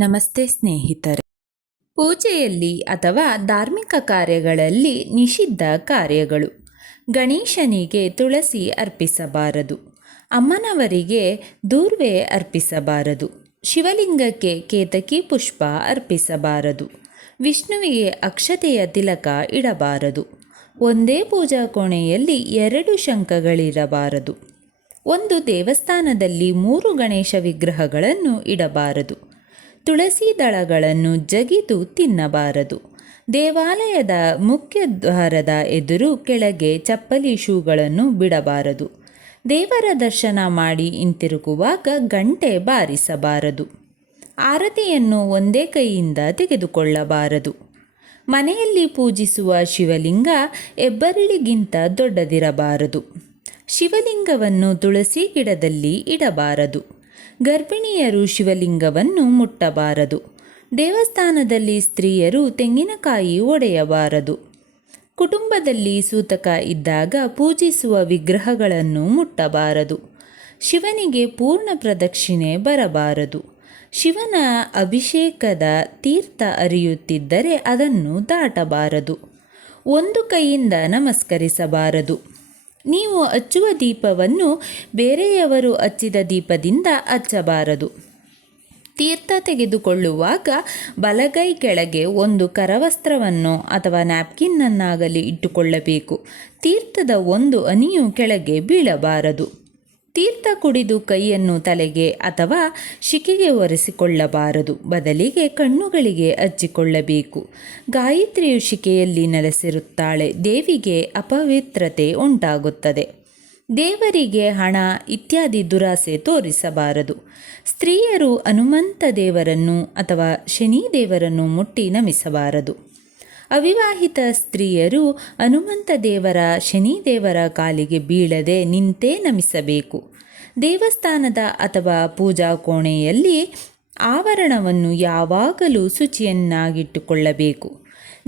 ನಮಸ್ತೆ ಸ್ನೇಹಿತರೆ. ಪೂಜೆಯಲ್ಲಿ ಅಥವಾ ಧಾರ್ಮಿಕ ಕಾರ್ಯಗಳಲ್ಲಿ ನಿಷಿದ್ಧ ಕಾರ್ಯಗಳು. ಗಣೇಶನಿಗೆ ತುಳಸಿ ಅರ್ಪಿಸಬಾರದು. ಅಮ್ಮನವರಿಗೆ ದೂರ್ವೆ ಅರ್ಪಿಸಬಾರದು. ಶಿವಲಿಂಗಕ್ಕೆ ಕೇತಕಿ ಪುಷ್ಪ ಅರ್ಪಿಸಬಾರದು. ವಿಷ್ಣುವಿಗೆ ಅಕ್ಷತೆಯ ತಿಲಕ ಇಡಬಾರದು. ಒಂದೇ ಪೂಜಾ ಕೋಣೆಯಲ್ಲಿ 2 ಶಂಖಗಳಿರಬಾರದು. ಒಂದು ದೇವಸ್ಥಾನದಲ್ಲಿ 3 ಗಣೇಶ ವಿಗ್ರಹಗಳನ್ನು ಇಡಬಾರದು. ತುಳಸಿ ದಳಗಳನ್ನು ಜಗಿದು ತಿನ್ನಬಾರದು. ದೇವಾಲಯದ ಮುಖ್ಯ ದ್ವಾರದ ಎದುರು ಕೆಳಗೆ ಚಪ್ಪಲಿ ಶೂಗಳನ್ನು ಬಿಡಬಾರದು. ದೇವರ ದರ್ಶನ ಮಾಡಿ ಹಿಂತಿರುಗುವಾಗ ಗಂಟೆ ಬಾರಿಸಬಾರದು. ಆರತಿಯನ್ನು ಒಂದೇ ಕೈಯಿಂದ ತೆಗೆದುಕೊಳ್ಳಬಾರದು. ಮನೆಯಲ್ಲಿ ಪೂಜಿಸುವ ಶಿವಲಿಂಗ ಹೆಬ್ಬರಳಿಗಿಂತ ದೊಡ್ಡದಿರಬಾರದು. ಶಿವಲಿಂಗವನ್ನು ತುಳಸಿ ಗಿಡದಲ್ಲಿ ಇಡಬಾರದು. ಗರ್ಭಿಣಿಯರು ಶಿವಲಿಂಗವನ್ನು ಮುಟ್ಟಬಾರದು. ದೇವಸ್ಥಾನದಲ್ಲಿ ಸ್ತ್ರೀಯರು ತೆಂಗಿನಕಾಯಿ ಒಡೆಯಬಾರದು. ಕುಟುಂಬದಲ್ಲಿ ಸೂತಕ ಇದ್ದಾಗ ಪೂಜಿಸುವ ವಿಗ್ರಹಗಳನ್ನು ಮುಟ್ಟಬಾರದು. ಶಿವನಿಗೆ ಪೂರ್ಣ ಪ್ರದಕ್ಷಿಣೆ ಬರಬಾರದು. ಶಿವನ ಅಭಿಷೇಕದ ತೀರ್ಥ ಹರಿಯುತ್ತಿದ್ದರೆ ಅದನ್ನು ದಾಟಬಾರದು. ಒಂದು ಕೈಯಿಂದ ನಮಸ್ಕರಿಸಬಾರದು. ನೀವು ಹಚ್ಚುವ ದೀಪವನ್ನು ಬೇರೆಯವರು ಹಚ್ಚಿದ ದೀಪದಿಂದ ಹಚ್ಚಬಾರದು. ತೀರ್ಥ ತೆಗೆದುಕೊಳ್ಳುವಾಗ ಬಲಗೈ ಕೆಳಗೆ ಒಂದು ಕರವಸ್ತ್ರವನ್ನು ಅಥವಾ ನ್ಯಾಪ್ಕಿನ್ನನ್ನಾಗಲಿ ಇಟ್ಟುಕೊಳ್ಳಬೇಕು. ತೀರ್ಥದ ಒಂದು ಹನಿಯು ಕೆಳಗೆ ಬೀಳಬಾರದು. ತೀರ್ಥ ಕುಡಿದು ಕೈಯನ್ನು ತಲೆಗೆ ಅಥವಾ ಶಿಕೆಗೆ ಒರೆಸಿಕೊಳ್ಳಬಾರದು. ಬದಲಿಗೆ ಕಣ್ಣುಗಳಿಗೆ ಹಚ್ಚಿಕೊಳ್ಳಬೇಕು. ಗಾಯತ್ರಿಯು ಶಿಕೆಯಲ್ಲಿ ನೆಲೆಸಿರುತ್ತಾಳೆ. ದೇವಿಗೆ ಅಪವಿತ್ರತೆ ಉಂಟಾಗುತ್ತದೆ. ದೇವರಿಗೆ ಹಣ ಇತ್ಯಾದಿ ದುರಾಸೆ ತೋರಿಸಬಾರದು. ಸ್ತ್ರೀಯರು ಹನುಮಂತ ದೇವರನ್ನು ಅಥವಾ ಶನಿ ದೇವರನ್ನು ಮುಟ್ಟಿ ನಮಿಸಬಾರದು. ಅವಿವಾಹಿತ ಸ್ತ್ರೀಯರು ಹನುಮಂತ ದೇವರ ಶನಿದೇವರ ಕಾಲಿಗೆ ಬೀಳದೆ ನಿಂತೇ ನಮಿಸಬೇಕು. ದೇವಸ್ಥಾನದ ಅಥವಾ ಪೂಜಾ ಕೋಣೆಯಲ್ಲಿ ಆವರಣವನ್ನು ಯಾವಾಗಲೂ ಶುಚಿಯನ್ನಾಗಿಟ್ಟುಕೊಳ್ಳಬೇಕು.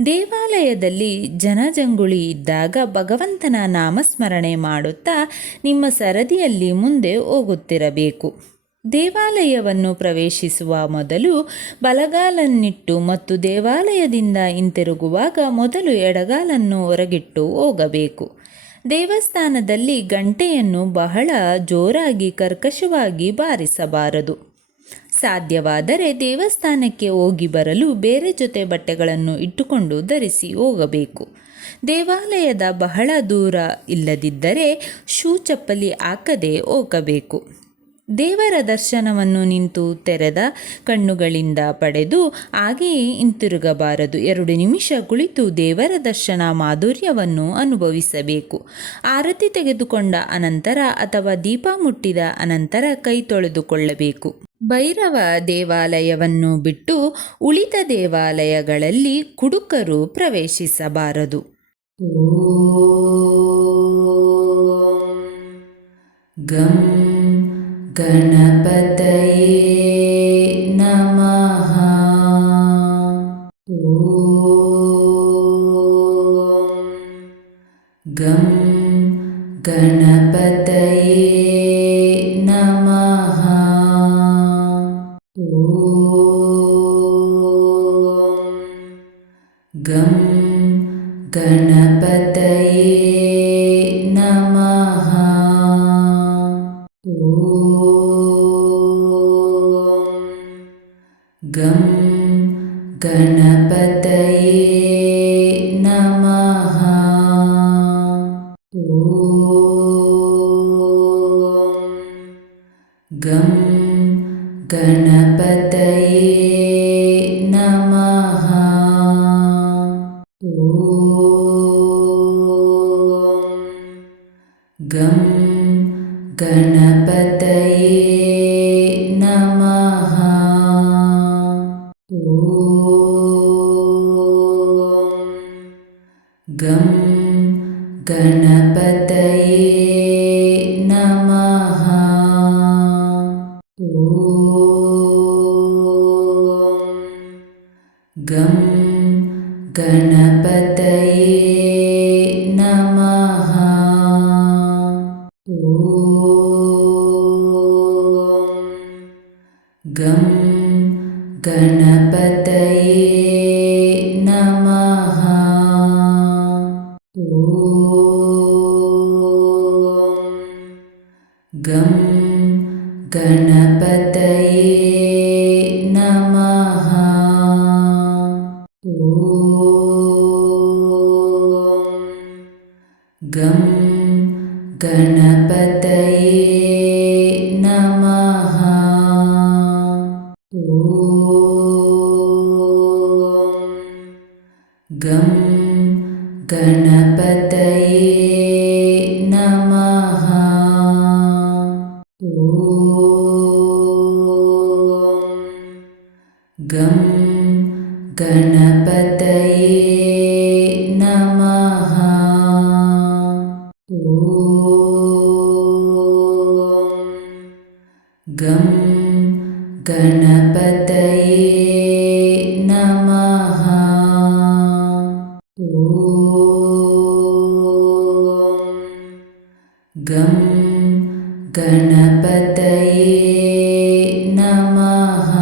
ದೇವಾಲಯದಲ್ಲಿ ಜನಜಂಗುಳಿ ಇದ್ದಾಗ ಭಗವಂತನ ನಾಮಸ್ಮರಣೆ ಮಾಡುತ್ತಾ ನಿಮ್ಮ ಸರದಿಯಲ್ಲಿ ಮುಂದೆ ಹೋಗುತ್ತಿರಬೇಕು. ದೇವಾಲಯವನ್ನು ಪ್ರವೇಶಿಸುವ ಮೊದಲು ಬಲಗಾಲನ್ನಿಟ್ಟು ಮತ್ತು ದೇವಾಲಯದಿಂದ ಹಿಂತಿರುಗುವಾಗ ಮೊದಲು ಎಡಗಾಲನ್ನು ಹೊರಗಿಟ್ಟು ಹೋಗಬೇಕು. ದೇವಸ್ಥಾನದಲ್ಲಿ ಗಂಟೆಯನ್ನು ಬಹಳ ಜೋರಾಗಿ ಕರ್ಕಶವಾಗಿ ಬಾರಿಸಬಾರದು. ಸಾಧ್ಯವಾದರೆ ದೇವಸ್ಥಾನಕ್ಕೆ ಹೋಗಿ ಬರಲು ಬೇರೆ ಜೊತೆ ಬಟ್ಟೆಗಳನ್ನು ಇಟ್ಟುಕೊಂಡು ಧರಿಸಿ ಹೋಗಬೇಕು. ದೇವಾಲಯದ ಬಹಳ ದೂರ ಇಲ್ಲದಿದ್ದರೆ ಶೂ ಚಪ್ಪಲಿ ಹಾಕದೆ ಹೋಗಬೇಕು. ದೇವರ ದರ್ಶನವನ್ನು ನಿಂತು ತೆರೆದ ಕಣ್ಣುಗಳಿಂದ ಪಡೆದು ಹಾಗೆಯೇ ಹಿಂತಿರುಗಬಾರದು. 2 ನಿಮಿಷ ಕುಳಿತು ದೇವರ ದರ್ಶನ ಮಾಧುರ್ಯವನ್ನು ಅನುಭವಿಸಬೇಕು. ಆರತಿ ತೆಗೆದುಕೊಂಡ ಅನಂತರ ಅಥವಾ ದೀಪ ಮುಟ್ಟಿದ ಅನಂತರ ಕೈ ತೊಳೆದುಕೊಳ್ಳಬೇಕು. ಭೈರವ ದೇವಾಲಯವನ್ನು ಬಿಟ್ಟು ಉಳಿದ ದೇವಾಲಯಗಳಲ್ಲಿ ಕುಡುಕರು ಪ್ರವೇಶಿಸಬಾರದು. ಗಂ ಗಣಪತಯೇ ನಮಃ. ಗಂ ಗಣಪತಯೇ ನಮಃ. ಗಂ ಗಣಪತಯೇ ನಮಃ. ಗಂ ಗಣಪತಯೇ ನಮಃ. ಗಂ ಗಣಪತಯೇ ನಮಃ. ಗಂ ಗಣಪತಯೇ ನಮಃ. ಗಂ ಗಣಪತಯೇ ನಮಃ. ಗಂ ಗಣಪತಯೇ ನಮಃ. ಗಂ ಗಣಪತಯೇ ನಮಃ. ಓಂ ಗಂ ಗಣಪತಯೇ ನಮಃ. ಓಂ ಗಂ ಗಣಪತಯೇ ನಮಃ. ಓಂ ಗಂ ಗಣಪತಯೇ ನಮಃ. ಓಂ ಗಂ ಗಣಪತಯೇ ನಮಃ. ಓಂ ಗಂ ಗಣಪತಯೇ ನಮಃ. ಓಂ ಗಂ ಗಣಪತಯೇ ನಮಃ. ಓಂ ಗಂ ಗಣಪತಯೇ ನಮಃ.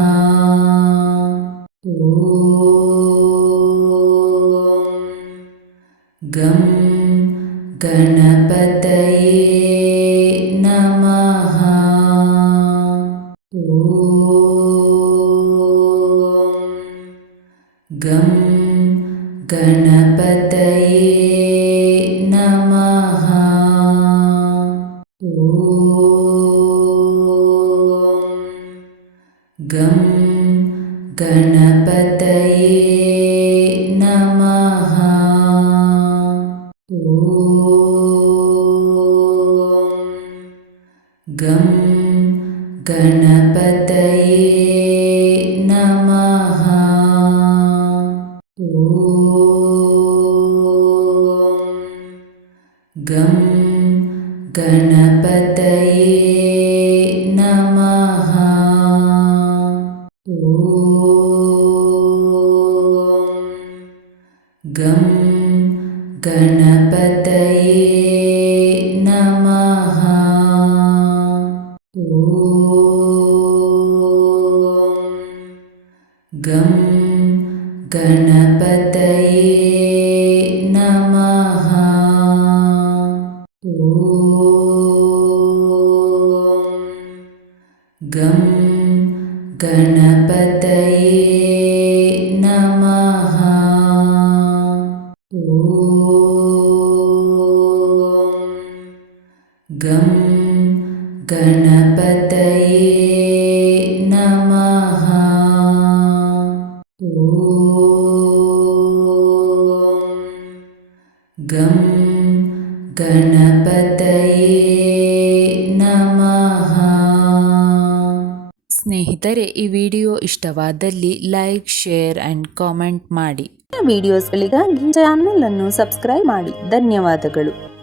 ಓಂ ಗಂ ಗಣಪತಯೇ ನಮಃ. ಓಂ ಗಂ ಗಣಪತಯೇ ನಮಃ. ಓಂ ಗಂ ಗಣಪತಯೇ ನಮಃ. ಓಂ ಗಂ ಗಣಪತಯೇ ನಮಃ. ಓಂ ಗಂ ಗಣಪತಯೇ ನಮಃ. ಓಂ ಗಂ ಗಣಪತಯೇ ನಮಃ. ಓಂ ಗಂ ಗಣಪತಯೇ ನಮಃ. ಓಂ ಗಂ ಗಣಪತಯೇ ನಮಃ. ಓಂ ಗಂ ಗಣಪತಯೇ ನಮಃ. ಸ್ನೇಹಿತರೆ, ಈ ವಿಡಿಯೋ ಇಷ್ಟವಾದಲ್ಲಿ ಲೈಕ್, ಶೇರ್ ಆ್ಯಂಡ್ ಕಾಮೆಂಟ್ ಮಾಡಿ. ವಿಡಿಯೋಸ್ಗಳಿಗಾಗಿ ಚಾನಲ್ ಅನ್ನು ಸಬ್ಸ್ಕ್ರೈಬ್ ಮಾಡಿ. ಧನ್ಯವಾದಗಳು.